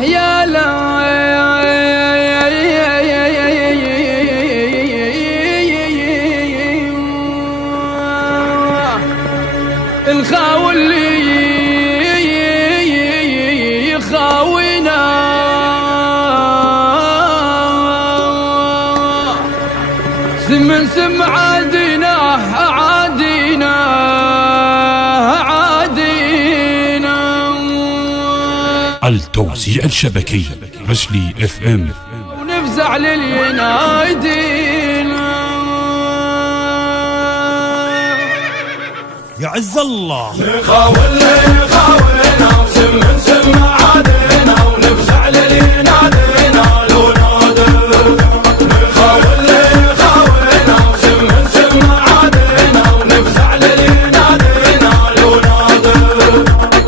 يا لا الخاول اللي يخاوينا سم عادينا التوزيع الشبكي رجلي اف ام ونفزع للينايدين يا عز الله يخاولنا وسم عادينا ونفزع للينادينا لو نادر يخاولنا وسم عادينا ونفزع للينادينا لو نادر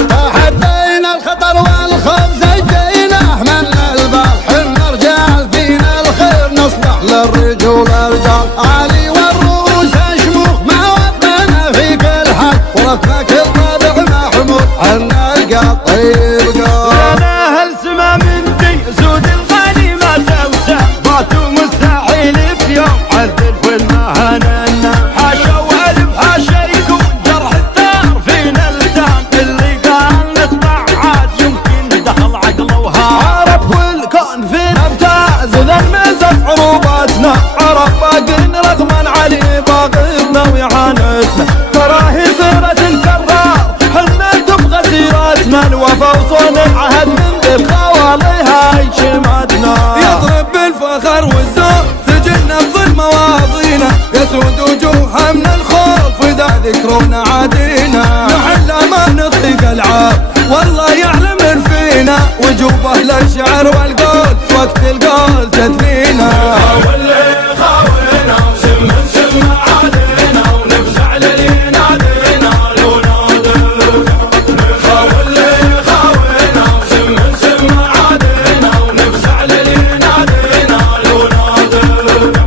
تحدينا الخطر والخوف زجيناه من البحر نرجع فينا الخير نصلح للرجول رجال علي والروس شموخ ما وطنا في كل حال ورثنا كل طبع محمود عنا القال طيب قال انا هالسما من ذي سود الغنيمة توسع باتوا مستحيل في يوم عذب والمهننا حاشا والف حاشا يكون جرح الثار فينا التام اللي قال نطبع عاد يمكن دخل عقله وهام عرف والكون فينا امتاز ذنمزت عروباتنا عرف باقين رغما علي باغينا ويعانسنا تراهي صيرة الكرار حنا تبغى سيرتنا الوفا وصون العهد من ذي الخوالي هاي شماتنا يضرب بالفخر والزور سجلنا بظل مواضينا يسود وجوهها من الخوف واذا ذكرونا عادينا محل ما نطيق العاب والله يعلم فينا وجوب اهل الشعر والقول وقت القول تثنينا خاولنا وسم عادينا ونفزع للينادينا لو نادر خاولنا وسم عادينا ونفزع للينادينا لو نادر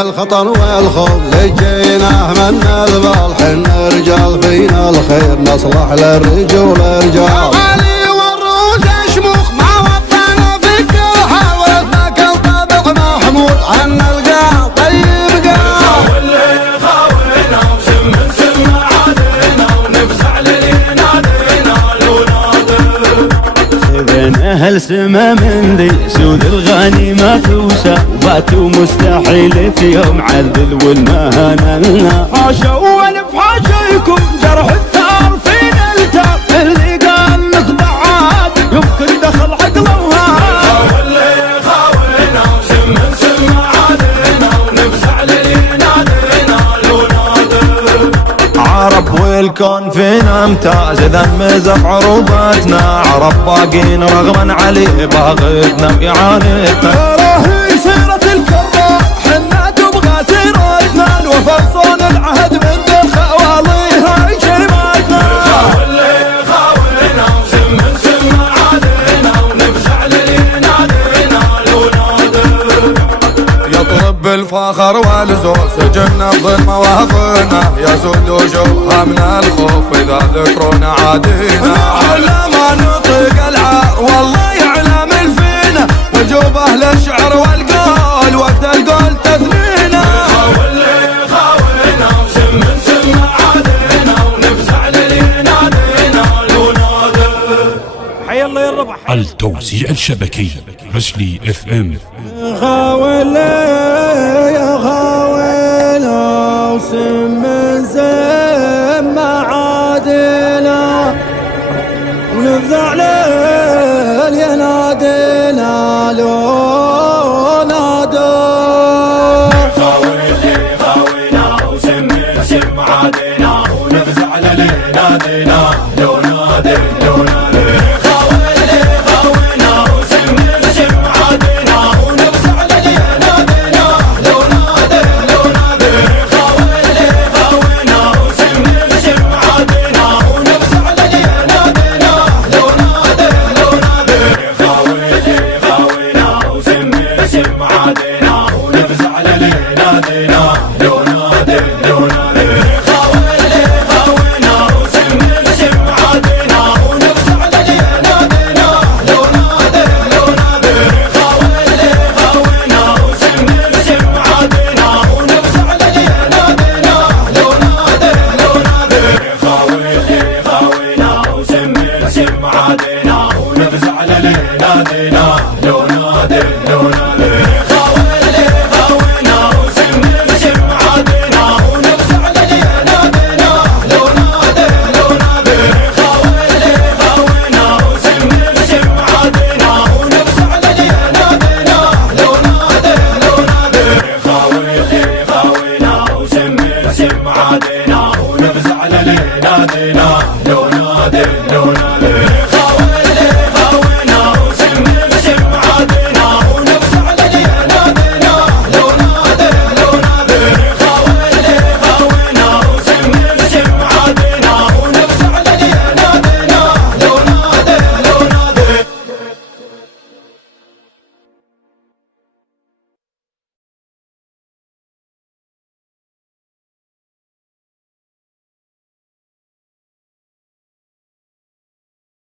الخطر والخوف لجيناه من البال حنا رجال فينا الخير نصلح للرجول رجال علي والروس شموخ ما وطنا في كل حال ورثنا كل طبع محمود عنا القال طيب قال خاولنا وسم عادينا ونفزع للينادينا لو نادر سيدنا اهل سما من ذي سود الغنيمة توسع وباتوا مستحيل في يوم عذل والمهننا حاشا والف حاشا يكون جرح الثار فينا التام اللي قال نخضع عاد يمكن دخل عقله وهام خاولنا وسم عادينا ونفزع للينادينا لو نادر عرب والكون فينا امتاز ذمز بعروباتنا عرب باقين رغما علي باغتنا وإعانتنا تراهي سيرة الكرار حنا تبغى سيرتنا الوفا صون العهد من ذي الخوالي هاي شيماتنا خاولنا وسم عادينا ونفزع للينادينا لو نادر يطرب بالفخر والزور سجلنا بظل مواطنا يسود وجوهها من الخوف اذا ذكرونا عادينا على ما نطيق العار والله يعلم فينا وجوب اهل الشعر والقول وقت القول تثنينا خاولنا وسم عادينا ونفزع للينادينا لو نادر حي الله يا الربع التوزيع الشبكي رجلي اف ام خاولنا وسم عادينا ونفزع للينادينا لو نادر خاولنا وسم عادينا ونفزع للينادينا لو نادر نادينا ونفزع للي نادينا لو